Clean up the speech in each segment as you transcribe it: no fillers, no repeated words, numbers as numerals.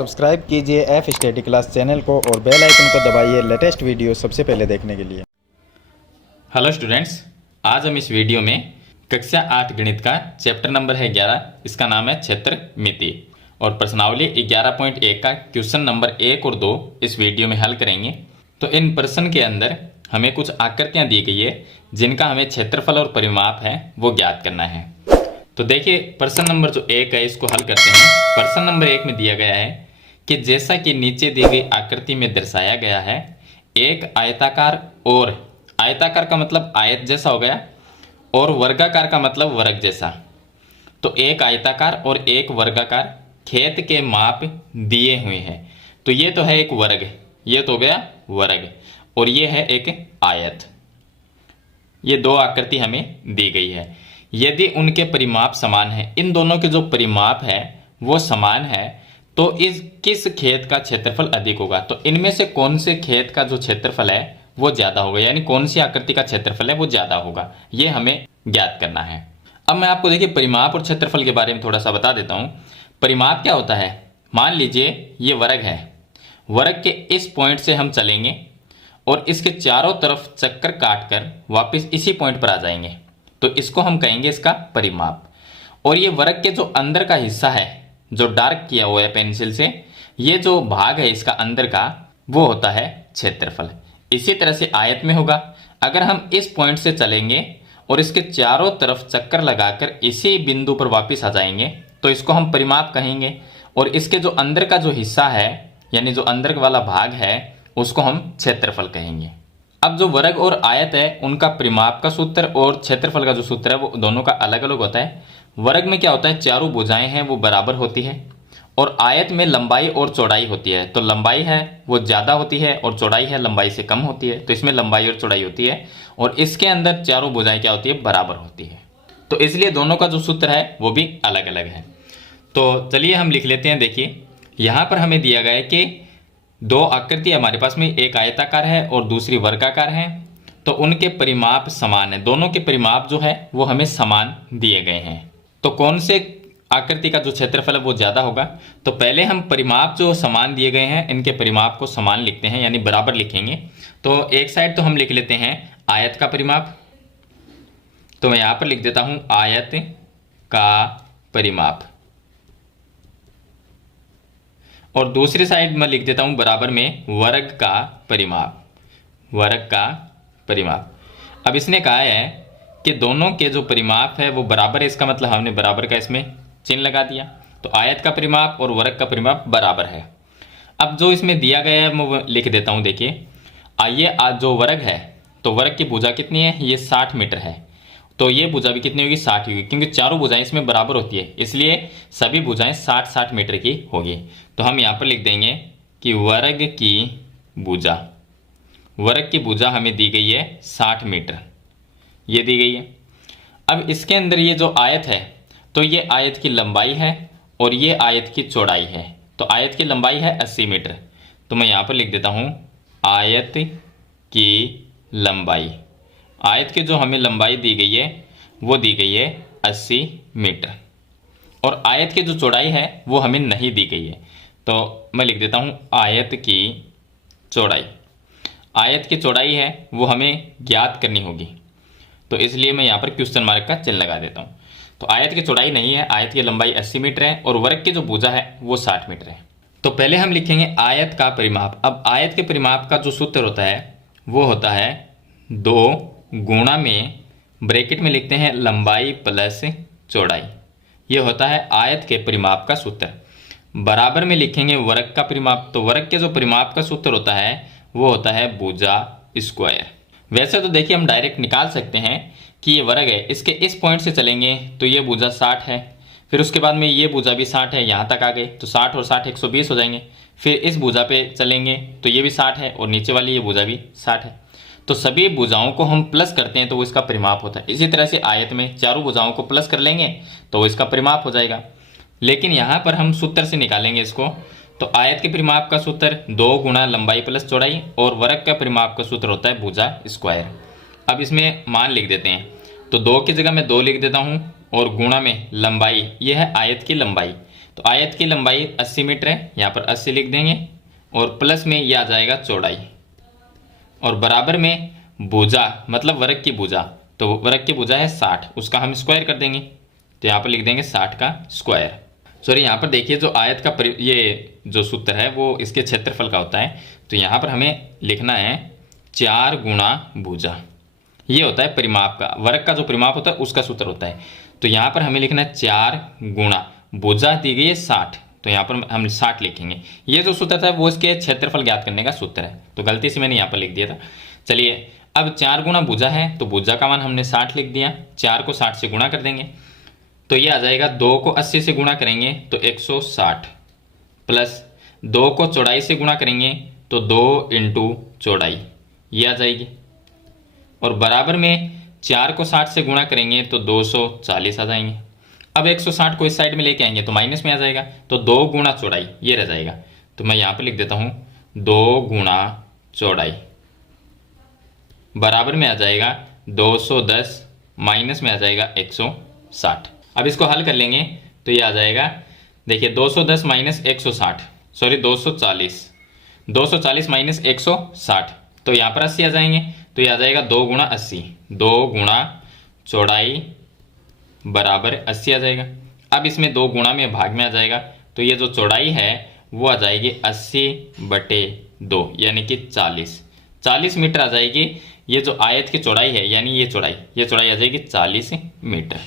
Subscribe कीजिए F study class channel को और बेल आइकन को दबाइए लेटेस्ट वीडियो सबसे पहले देखने के लिए। हेलो स्टूडेंट्स, आज हम इस वीडियो में कक्षा 8 गणित का चैप्टर नंबर है 11। इसका नाम है क्षेत्रमिति और प्रश्नावली 11.1 का क्वेश्चन नंबर 1 और 2 इस वीडियो में हल करेंगे। तो इन प्रश्न के अंदर हमें कुछ आकृतियां दी गई है जिनका हमें क्षेत्रफल और परिमाप है वो ज्ञात करना है। तो देखिए प्रश्न नंबर जो 1 है इसको हल करते हैं। प्रश्न नंबर 1 में दिया गया है कि जैसा कि नीचे दी गई आकृति में दर्शाया गया है, एक आयताकार और आयताकार का मतलब आयत जैसा हो गया और वर्गाकार का मतलब वर्ग जैसा। तो एक आयताकार और एक वर्गाकार खेत के माप दिए हुए हैं। तो ये तो है एक वर्ग, ये तो हो गया वर्ग और ये है एक आयत। ये दो आकृति हमें दी गई है। यदि उनके परिमाप समान है, इन दोनों के जो परिमाप है वो समान है, तो इस किस खेत का क्षेत्रफल अधिक होगा। तो इनमें से कौन से खेत का जो क्षेत्रफल है वो ज्यादा होगा, यानी कौन सी आकृति का क्षेत्रफल है वो ज्यादा होगा, ये हमें ज्ञात करना है। अब मैं आपको देखिए परिमाप और क्षेत्रफल के बारे में थोड़ा सा बता देता हूं। परिमाप क्या होता है, मान लीजिए ये वर्ग है, वर्ग के इस पॉइंट से हम चलेंगे और इसके चारों तरफ चक्कर काटकर वापस इसी पॉइंट पर आ जाएंगे, तो इसको हम कहेंगे इसका परिमाप। और ये वर्ग के जो अंदर का हिस्सा है जो डार्क किया हुआ है पेंसिल से, ये जो भाग है इसका अंदर का वो होता है क्षेत्रफल। इसी तरह से आयत में होगा, अगर हम इस पॉइंट से चलेंगे और इसके चारों तरफ चक्कर लगाकर इसी बिंदु पर वापस आ जाएंगे तो इसको हम परिमाप कहेंगे। और इसके जो अंदर का जो हिस्सा है यानी जो अंदर वाला भाग है उसको हम क्षेत्रफल कहेंगे। अब जो वर्ग और आयत है उनका परिमाप का सूत्र और क्षेत्रफल का जो सूत्र है वो दोनों का अलग अलग होता है। वर्ग में क्या होता है, चारों भुजाएं हैं वो बराबर होती है और आयत में लंबाई और चौड़ाई होती है। तो लंबाई है वो ज्यादा होती है और चौड़ाई है लंबाई से कम होती है, तो इसमें लंबाई और चौड़ाई होती है। और इसके अंदर चारों भुजाएं क्या होती है, बराबर होती है। तो इसलिए दोनों का जो सूत्र है वो भी अलग अलग है। तो चलिए हम लिख लेते हैं। देखिए यहां पर हमें दिया गया है कि दो आकृति हमारे पास में, एक आयताकार है और दूसरी वर्गाकार है, तो उनके परिमाप समान है। दोनों के परिमाप जो है वो हमें समान दिए गए हैं। तो कौन से आकृति का जो क्षेत्रफल है वो ज्यादा होगा। तो पहले हम परिमाप जो समान दिए गए हैं इनके परिमाप को समान लिखते हैं, यानी बराबर लिखेंगे। तो एक साइड तो हम लिख लेते हैं आयत का परिमाप, तो मैं यहां पर लिख देता हूं आयत का परिमाप, और दूसरी साइड में लिख देता हूं बराबर में वर्ग का परिमाप, वर्ग का परिमाप। अब इसने कहा है कि दोनों के जो परिमाप है वो बराबर है, इसका मतलब हमने बराबर का इसमें चिन्ह लगा दिया। तो आयत का परिमाप और वर्ग का परिमाप बराबर है। अब जो इसमें दिया गया है मैं लिख देता हूं। देखिए आइए, जो वर्ग है तो वर्ग की भुजा कितनी है, ये 60 मीटर है, तो ये भुजा भी कितनी होगी, 60 होगी, क्योंकि चारों भुजाएं इसमें बराबर होती है इसलिए सभी भुजाएं 60-60 मीटर की होगी। तो हम यहाँ पर लिख देंगे कि वर्ग की भुजा, वर्ग की भुजा हमें दी गई है 60 मीटर, ये दी गई है। अब इसके अंदर ये जो आयत है तो ये आयत की लंबाई है और ये आयत की चौड़ाई है। तो आयत की लंबाई है 80 मीटर, तो मैं यहाँ पर लिख देता हूँ आयत की लंबाई। आयत की जो हमें लंबाई दी गई है वो दी गई है 80 मीटर और आयत की जो चौड़ाई है वो हमें नहीं दी गई है। तो मैं लिख देता हूँ आयत की चौड़ाई। आयत की चौड़ाई है वो हमें ज्ञात करनी होगी, तो इसलिए मैं यहाँ पर क्वेश्चन मार्क का चिन्ह लगा देता हूँ। तो आयत की चौड़ाई नहीं है, आयत की लंबाई 80 मीटर है और वर्ग की जो भुजा है वो 60 मीटर है। तो पहले हम लिखेंगे आयत का परिमाप। अब आयत के परिमाप का जो सूत्र होता है वो होता है 2 गुणा में, ब्रैकेट में लिखते हैं लंबाई प्लस चौड़ाई, ये होता है आयत के परिमाप का सूत्र। बराबर में लिखेंगे वर्ग का परिमाप। तो वर्ग के जो परिमाप का सूत्र होता है वो होता है भुजा स्क्वायर। वैसे तो देखिए हम डायरेक्ट निकाल सकते हैं कि ये वर्ग है, इसके इस पॉइंट से चलेंगे तो ये भुजा 60 है, फिर उसके बाद में ये भुजा भी 60 है, यहाँ तक आ गए तो 60 और 60 120 हो जाएंगे। फिर इस भुजा पे चलेंगे तो ये भी 60 है और नीचे वाली ये भुजा भी 60 है। तो सभी भुजाओं को हम प्लस करते हैं तो वो इसका परिमाप होता है। इसी तरह से आयत में चारों भुजाओं को प्लस कर लेंगे तो वो इसका परिमाप हो जाएगा। लेकिन यहाँ पर हम सूत्र से निकालेंगे इसको। तो आयत के परिमाप का सूत्र 2 गुणा लंबाई प्लस चौड़ाई और वर्ग का परिमाप का सूत्र होता है भुजा स्क्वायर। अब इसमें मान लिख देते हैं, तो 2 की जगह मैं 2 लिख देता हूँ और गुणा में लंबाई, यह है आयत की लंबाई, तो आयत की लंबाई 80 मीटर है, यहाँ पर 80 लिख देंगे और प्लस में ये आ जाएगा चौड़ाई और बराबर में भुजा मतलब वर्ग की भुजा, तो वर्ग की भुजा है 60, उसका हम स्क्वायर कर देंगे तो यहाँ पर लिख देंगे 60 का स्क्वायर। सॉरी यहाँ पर देखिए जो आयत का ये जो सूत्र है वो इसके क्षेत्रफल का होता है, तो यहाँ पर हमें लिखना है 4 गुणा भुजा, ये होता है परिमाप का, वर्ग का जो परिमाप होता है उसका सूत्र होता है। तो यहाँ पर हमें लिखना है 4 गुणा भुजा दी गई है 60, तो यहाँ पर हम 60 लिखेंगे। ये जो सूत्र था वो इसके क्षेत्रफल ज्ञात करने का सूत्र है, तो गलती से मैंने यहाँ पर लिख दिया था। चलिए अब 4 गुणा भुजा है तो भुजा का मान हमने 60 लिख दिया, 4 को 60 से गुणा कर देंगे तो ये आ जाएगा, 2 को 80 से गुणा करेंगे तो 160 प्लस 2 को चौड़ाई से गुणा करेंगे तो 2 इंटू चौड़ाई ये आ जाएगी और बराबर में 4 को 60 से गुणा करेंगे तो 240 आ जाएंगे। अब 160 को इस साइड में लेके आएंगे तो माइनस में आ जाएगा, तो 2 गुणा चौड़ाई ये रह जाएगा, तो मैं यहाँ पे लिख देता हूँ 2 गुणा चौड़ाई बराबर में आ जाएगा 210 माइनस में आ जाएगा 160। अब इसको हल कर लेंगे तो ये आ जाएगा, देखिए 210 माइनस 160 सॉरी 240 माइनस 160 तो यहाँ पर 80 आ जाएंगे, तो ये आ जाएगा 2 गुणा 80, 2 गुणा चौड़ाई बराबर 80 आ जाएगा। अब इसमें 2 गुणा में भाग में आ जाएगा, तो ये जो चौड़ाई है वो आ जाएगी 80/2 यानी कि 40 मीटर आ जाएगी। ये जो आयत की चौड़ाई है यानी ये चौड़ाई आ जाएगी 40 मीटर।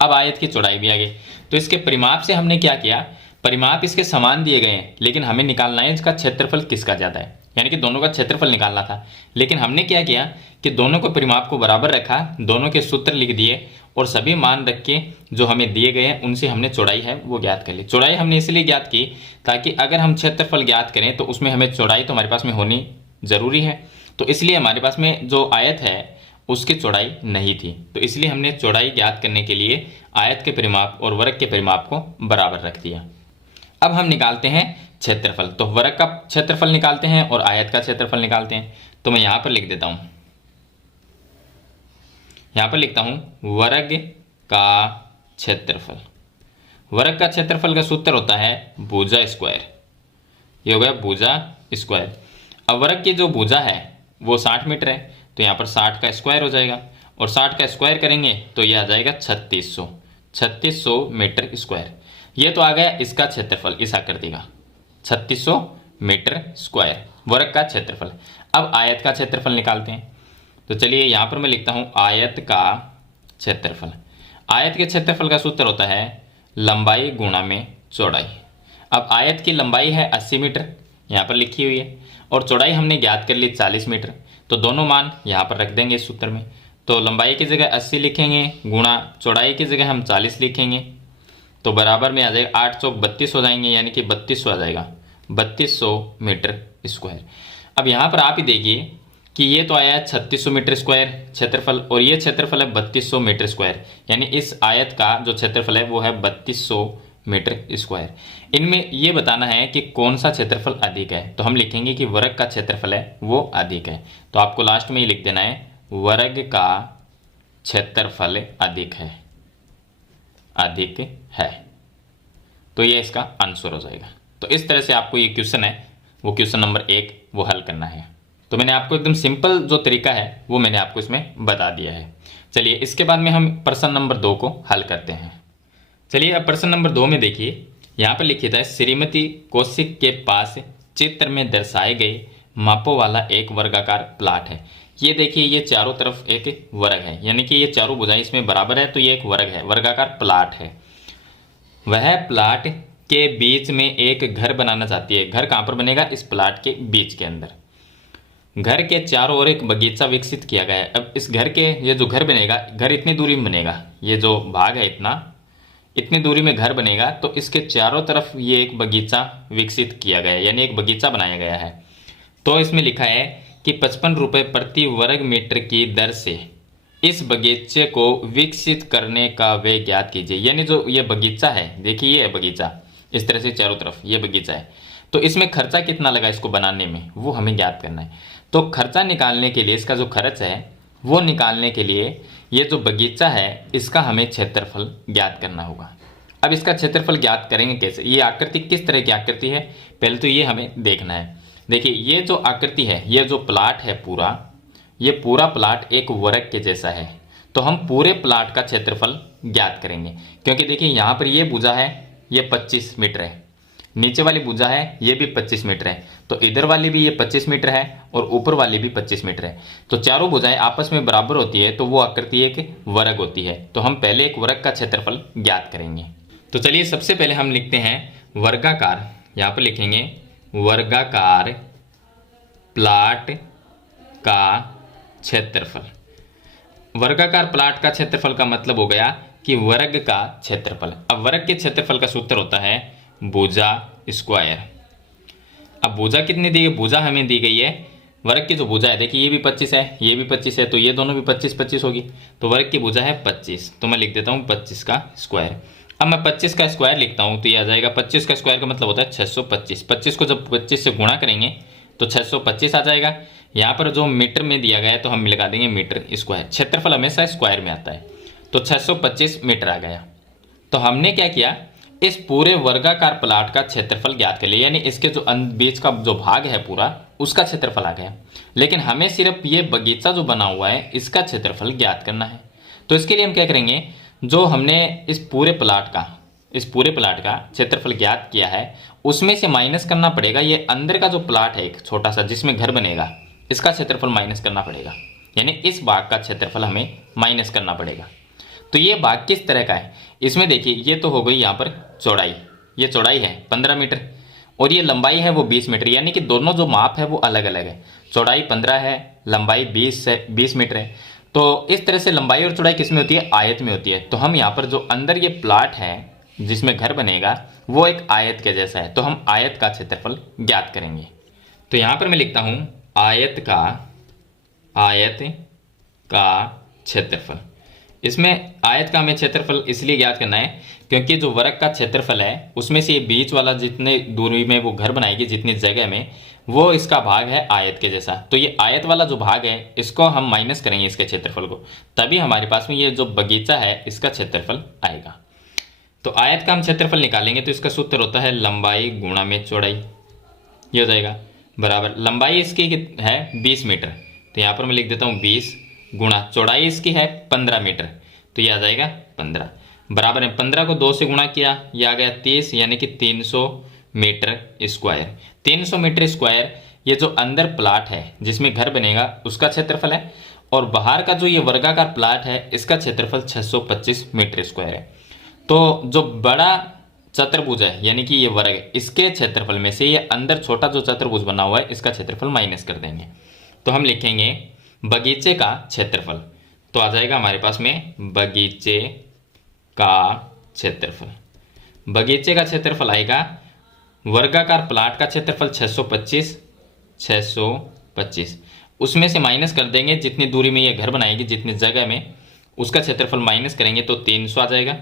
अब आयत की चौड़ाई भी आ गई, तो इसके परिमाप से हमने क्या किया, परिमाप इसके समान दिए गए हैं लेकिन हमें निकालना है इसका क्षेत्रफल किसका ज़्यादा है, यानी कि दोनों का क्षेत्रफल निकालना था। लेकिन हमने क्या किया कि दोनों को परिमाप को बराबर रखा, दोनों के सूत्र लिख दिए और सभी मान रख के जो हमें दिए गए हैं उनसे हमने चौड़ाई है वो ज्ञात कर ली। चौड़ाई हमने इसलिए ज्ञात की ताकि अगर हम क्षेत्रफल ज्ञात करें तो उसमें हमें चौड़ाई तो हमारे पास में होनी ज़रूरी है, तो इसलिए हमारे पास में जो आयत है उसकी चौड़ाई नहीं थी, तो इसलिए हमने चौड़ाई ज्ञात करने के लिए आयत के परिमाप और वर्ग के परिमाप को बराबर रख दिया। अब हम निकालते हैं क्षेत्रफल, तो वर्ग का क्षेत्रफल निकालते हैं और आयत का क्षेत्रफल निकालते हैं। तो मैं यहाँ पर लिख देता हूँ, यहाँ पर लिखता हूँ वर्ग का क्षेत्रफल। वर्ग का क्षेत्रफल का सूत्र होता है भुजा स्क्वायर, ये हो गया भुजा स्क्वायर। अब वर्ग की जो भुजा है वो 60 मीटर है, तो यहाँ पर 60 का स्क्वायर हो जाएगा और 60 का स्क्वायर करेंगे तो ये आ जाएगा 3600 मीटर स्क्वायर। ये तो आ गया इसका क्षेत्रफल, इस आकृति का 3600 मीटर स्क्वायर वर्ग का क्षेत्रफल। अब आयत का क्षेत्रफल निकालते हैं, तो चलिए यहाँ पर मैं लिखता हूँ आयत का क्षेत्रफल। आयत के क्षेत्रफल का सूत्र होता है लंबाई गुणा में चौड़ाई। अब आयत की लंबाई है 80 मीटर, यहाँ पर लिखी हुई है, और चौड़ाई हमने ज्ञात कर ली 40 मीटर, तो दोनों मान यहाँ पर रख देंगे इस सूत्र में। तो लंबाई की जगह 80 लिखेंगे गुणा चौड़ाई की जगह हम 40 लिखेंगे, तो बराबर में आ जाएगा 8 चौक 32 हो जाएंगे, यानी कि 3200 आ जाएगा, 3200 मीटर स्क्वायर। अब यहाँ पर आप ही देखिए कि ये तो आया है 3600 मीटर स्क्वायर क्षेत्रफल और ये क्षेत्रफल है 3200 मीटर स्क्वायर, यानी इस आयत का जो क्षेत्रफल है वो है 3200 मीटर स्क्वायर। इनमें ये बताना है कि कौन सा क्षेत्रफल अधिक है, तो हम लिखेंगे कि वर्ग का क्षेत्रफल है वो अधिक है, तो आपको लास्ट में ये लिख देना है वर्ग का क्षेत्रफल अधिक है, तो ये इसका आंसर हो जाएगा। तो इस तरह से आपको ये क्वेश्चन है वो क्वेश्चन नंबर 1 वो हल करना है। तो मैंने आपको एकदम सिंपल जो तरीका है वो मैंने आपको इसमें बता दिया है। चलिए इसके बाद में हम प्रश्न नंबर 2 को हल करते हैं। चलिए अब प्रश्न नंबर 2 में देखिए, यहाँ पर लिखित है श्रीमती कौशिक के पास चित्र में दर्शाए गए मापों वाला एक वर्गाकार प्लाट है। ये देखिए ये चारों तरफ एक वर्ग है, यानी कि ये चारों भुजाएं इसमें बराबर है, तो ये एक वर्ग है, वर्गाकार प्लाट है। वह प्लाट के बीच में एक घर बनाना चाहती है। घर कहाँ पर बनेगा, इस प्लाट के बीच के अंदर। घर के चारों ओर एक बगीचा विकसित किया गया है। अब इस घर के ये जो घर बनेगा, घर इतनी दूरी में बनेगा, ये जो भाग है इतनी दूरी में घर बनेगा, तो इसके चारों तरफ ये एक बगीचा विकसित किया गया है, यानी एक बगीचा बनाया गया है। तो इसमें लिखा है कि 55 रुपये प्रति वर्ग मीटर की दर से इस बगीचे को विकसित करने का व्यय ज्ञात कीजिए। यानी जो ये बगीचा है, देखिए ये है बगीचा, इस तरह से चारों तरफ ये बगीचा है, तो इसमें खर्चा कितना लगा इसको बनाने में वो हमें ज्ञात करना है। तो खर्चा निकालने के लिए, इसका जो खर्च है वो निकालने के लिए ये जो बगीचा है इसका हमें क्षेत्रफल ज्ञात करना होगा। अब इसका क्षेत्रफल ज्ञात करेंगे कैसे, ये आकृति किस तरह की आकृति है, पहले तो ये हमें देखना है। देखिए ये जो आकृति है, ये जो प्लाट है पूरा, ये पूरा प्लाट एक वर्ग के जैसा है। तो हम पूरे प्लाट का क्षेत्रफल ज्ञात करेंगे, क्योंकि देखिए यहाँ पर ये भुजा है, ये 25 मीटर है, नीचे वाली भुजा है ये भी 25 मीटर है, तो इधर वाली भी ये 25 मीटर है और ऊपर वाली भी 25 मीटर है। तो चारों भुजाएं आपस में बराबर होती है, तो वो आकृति एक वर्ग होती है। तो हम पहले एक वर्ग का क्षेत्रफल ज्ञात करेंगे। तो चलिए सबसे पहले हम लिखते हैं वर्गाकार, यहाँ पर लिखेंगे वर्गाकार प्लाट का क्षेत्रफल। वर्गाकार प्लाट का क्षेत्रफल का मतलब हो गया कि वर्ग का क्षेत्रफल। अब वर्ग के क्षेत्रफल का सूत्र होता है भुजा स्क्वायर। अब भुजा कितनी दी गई, भुजा हमें दी गई है, वर्ग की जो भुजा है देखिए ये भी 25 है, ये भी 25 है, तो ये दोनों भी 25-25 होगी। तो वर्ग की भुजा है 25, तो मैं लिख देता हूँ 25 का स्क्वायर। अब मैं 25 का स्क्वायर लिखता हूँ तो ये आ जाएगा 25 का स्क्वायर का मतलब होता है 625। 25 को जब 25 से गुणा करेंगे तो 625 आ जाएगा। यहाँ पर जो मीटर में दिया गया है तो हम लगा देंगे मीटर स्क्वायर। क्षेत्रफल हमेशा स्क्वायर में आता है, तो 625 मीटर आ गया। तो हमने क्या किया, इस पूरे वर्गाकार प्लाट का क्षेत्रफल ज्ञात कर लिया, यानी इसके जो बीच का जो भाग है पूरा उसका क्षेत्रफल आ गया। लेकिन हमें सिर्फ ये बगीचा जो बना हुआ है इसका क्षेत्रफल ज्ञात करना है। तो इसके लिए हम क्या करेंगे, जो हमने इस पूरे प्लाट का क्षेत्रफल ज्ञात किया है उसमें से माइनस करना पड़ेगा। ये अंदर का जो प्लाट है एक छोटा सा जिसमें घर बनेगा, इसका क्षेत्रफल माइनस करना पड़ेगा, यानी इस भाग का क्षेत्रफल हमें माइनस करना पड़ेगा। तो ये भाग किस तरह का है, इसमें देखिए ये तो हो गई यहाँ पर चौड़ाई, ये चौड़ाई है 15 मीटर और ये लंबाई है वो 20 मीटर, यानी कि दोनों जो माप है वो अलग अलग है। चौड़ाई 15 है, लंबाई 20 मीटर है। तो इस तरह से लंबाई और चौड़ाई किस में होती है, आयत में होती है। तो हम यहाँ पर जो अंदर ये प्लाट है जिसमें घर बनेगा वो एक आयत के जैसा है, तो हम आयत का क्षेत्रफल ज्ञात करेंगे। तो यहाँ पर मैं लिखता हूँ आयत का क्षेत्रफल। इसमें आयत का हमें क्षेत्रफल इसलिए ज्ञात करना है क्योंकि जो वर्ग का क्षेत्रफल है उसमें से ये बीच वाला जितने दूरी में वो घर बनाएगी, जितनी जगह में, वो इसका भाग है आयत के जैसा। तो ये आयत वाला जो भाग है इसको हम माइनस करेंगे इसके क्षेत्रफल को, तभी हमारे पास में ये जो बगीचा है इसका क्षेत्रफल आएगा। तो आयत का हम क्षेत्रफल निकालेंगे तो इसका सूत्र होता है लंबाई गुणा में चौड़ाई। ये हो जाएगा बराबर, लंबाई इसकी है 20 मीटर, तो यहाँ पर मैं लिख देता हूँ 20 गुणा चौड़ाई इसकी है 15 मीटर, तो ये आ जाएगा 15 बराबर है 15 को 2 से गुणा किया, ये आ गया 30, यानी कि 300 मीटर स्क्वायर। 300 मीटर स्क्वायर ये जो अंदर प्लाट है जिसमें घर बनेगा उसका क्षेत्रफल है, और बाहर का जो ये वर्गाकार प्लाट है इसका क्षेत्रफल 625 मीटर स्क्वायर है। तो जो बड़ा चतुर्भुज है यानी कि ये वर्ग है, इसके क्षेत्रफल में से ये अंदर छोटा जो चतुर्भुज बना हुआ है इसका क्षेत्रफल माइनस कर देंगे। तो हम लिखेंगे बगीचे का क्षेत्रफल, तो आ जाएगा हमारे पास में बगीचे का क्षेत्रफल। बगीचे का क्षेत्रफल आएगा वर्गाकार प्लाट का क्षेत्रफल 625, उसमें से माइनस कर देंगे जितनी दूरी में ये घर बनाएगी, जितनी जगह में, उसका क्षेत्रफल माइनस करेंगे तो 300 आ जाएगा।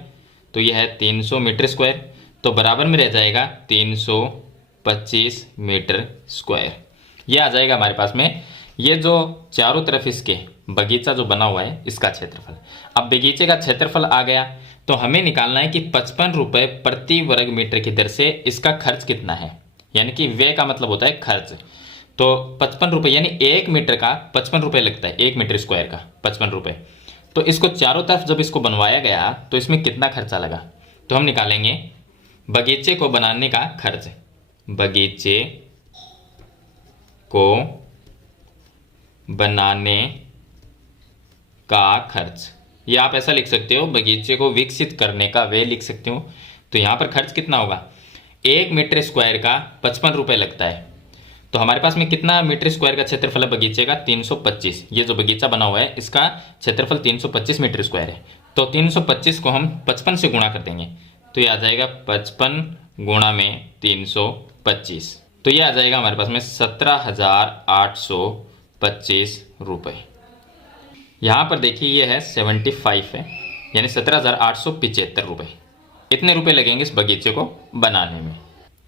तो यह है 300 मीटर स्क्वायर, तो बराबर में रह जाएगा 325 मीटर स्क्वायर। ये आ जाएगा हमारे पास में ये जो चारों तरफ इसके बगीचा जो बना हुआ है इसका क्षेत्रफल। अब बगीचे का क्षेत्रफल आ गया तो हमें निकालना है कि 55 रुपये प्रति वर्ग मीटर की दर से इसका खर्च कितना है, यानी कि व्यय का मतलब होता है खर्च। तो 55 रुपये यानी 1 मीटर का 55 रुपये लगता है, 1 मीटर स्क्वायर का 55 रुपये। तो इसको चारों तरफ जब इसको बनवाया गया तो इसमें कितना खर्चा लगा, तो हम निकालेंगे बगीचे को बनाने का खर्च, बगीचे को बनाने का खर्च, ये आप ऐसा लिख सकते हो, बगीचे को विकसित करने का व्यय लिख सकते हो। तो यहाँ पर खर्च कितना होगा, 1 मीटर स्क्वायर का 55 रुपये लगता है। तो हमारे पास में कितना मीटर स्क्वायर का क्षेत्रफल है बगीचे का, 325। ये जो बगीचा बना हुआ है इसका क्षेत्रफल 325 मीटर स्क्वायर है। तो 325 को हम 55 से गुणा कर देंगे तो ये आ जाएगा 55 गुणा में 325, तो ये आ जाएगा हमारे पास में 17,825 रुपये। यहाँ पर देखिए ये है 75 है, यानी 17,875 रुपये। इतने रुपए लगेंगे इस बगीचे को बनाने में।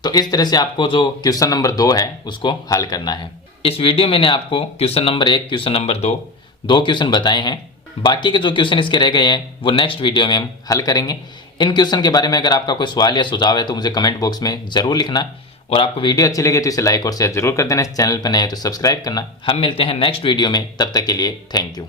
तो इस तरह से आपको जो क्वेश्चन नंबर 2 है उसको हल करना है। इस वीडियो में मैंने आपको question number 1, question number 2 question बताए हैं। बाकी के जो क्वेश्चन इसके रह गए हैं वो नेक्स्ट वीडियो में हम हल करेंगे। इन क्वेश्चन के बारे में अगर आपका कोई सवाल या सुझाव है तो मुझे कमेंट बॉक्स में जरूर लिखना, और आपको वीडियो अच्छी लगे तो इसे लाइक और शेयर जरूर कर देना। इस चैनल पर नए हैं तो सब्सक्राइब करना। हम मिलते हैं नेक्स्ट वीडियो में, तब तक के लिए थैंक यू।